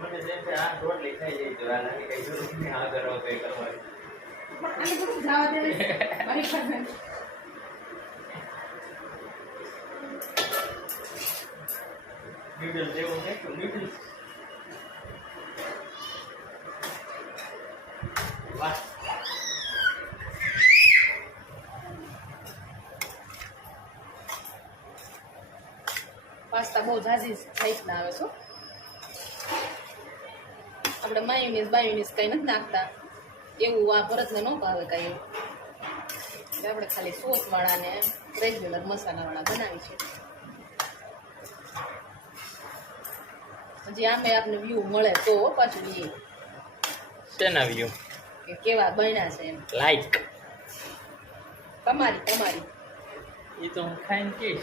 મને જેમ કે આ રોટલી ખાઈ જાય તો આ નાની કઈ જરૂર નહીં આ કરો કઈ કરવાની આને બધું જવા દે મારી પાસે નૂડલ જેવું છે કે નૂડલ વાહ પાસ્તા બહુ ઝાઝી સાઈઝના આવે છો આપણે માયોનીઝ કંઈ નથી નાખતા એવું આ ભરતને ન ભાવે કાંઈ એવું એટલે આપણે ખાલી સોસવાળા ને રેગ્યુલર મસાલાવાળા બનાવી છે હજી આમે આપને વ્યૂ મળે તો પાછું એ શેના વ્યૂ કે કેવા બન્યા છે એમ લાઈક તમારી એ તો હું ખાઈને કહીશ